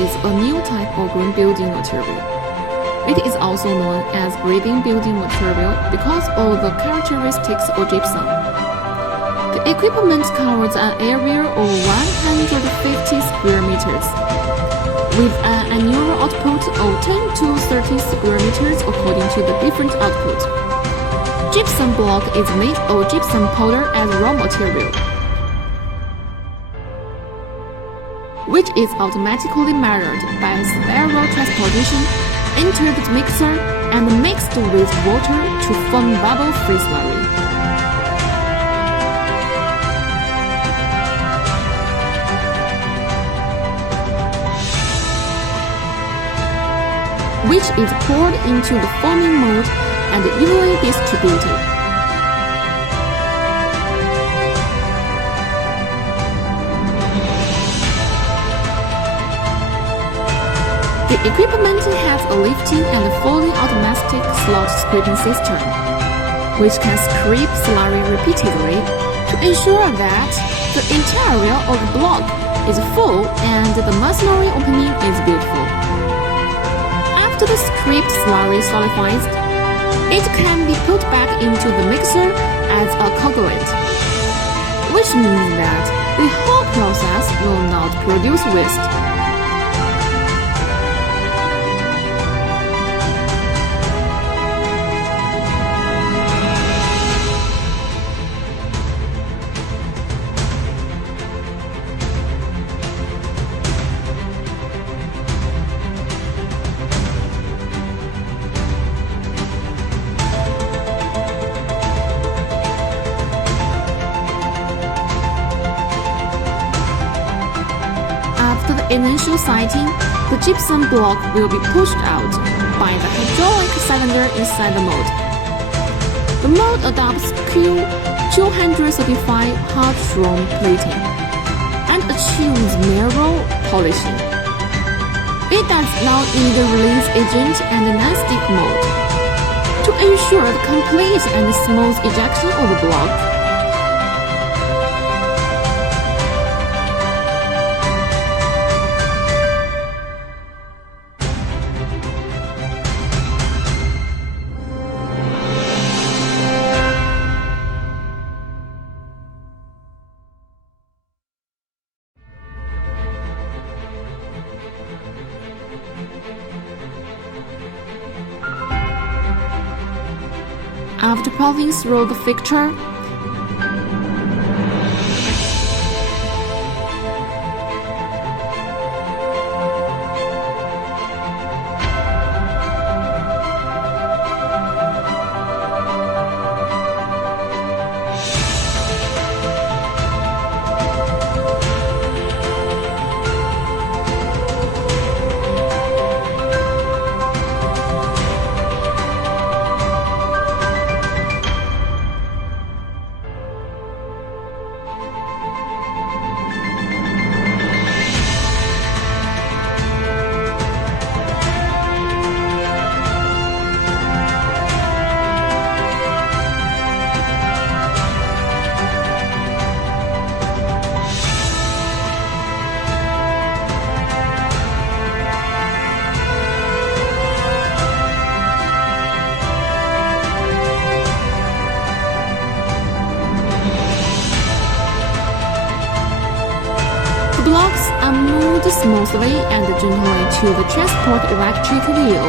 is a new type of green building material. It is also known as breathing building material because of the characteristics of gypsum. The equipment covers an area of 150 square meters, with an annual output of 10 to 30 square meters according to the different output. Gypsum block is made of gypsum powder as raw material, which is automatically measured by spiral transportation, entered the mixer, and mixed with water to form bubble-free slurry, which is poured into the forming mold and evenly distributed. The equipment has a lifting and fully automatic slot scraping system, which can scrape slurry repeatedly to ensure that the interior of the block is full and the masonry opening is beautiful. After the scraped slurry solidifies, it can be put back into the mixer as a coagulant, which means that the whole process will not produce waste. After the initial sighting, the gypsum block will be pushed out by the hydraulic cylinder inside the mold. The mold adopts Q235 hard-rolled plating and achieves narrow polishing. It does not need a release agent and a non-stick mold to ensure the complete and smooth ejection of the block. After passing through the fixture, the blocks are moved smoothly and gently to the transport electric wheel.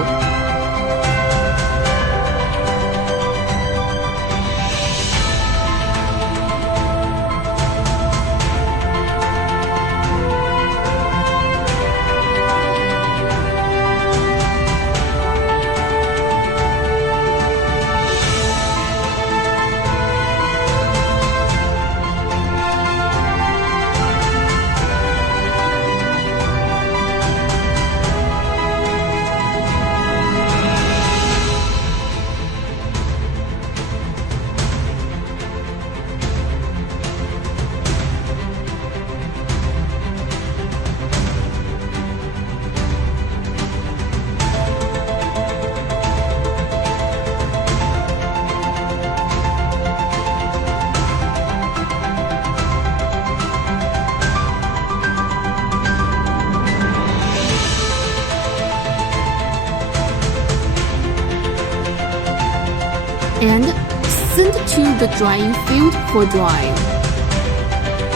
and sent to the drying field for drying.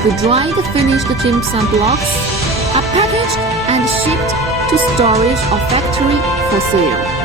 The dried finished gypsum blocks are packaged and shipped to storage or factory for sale.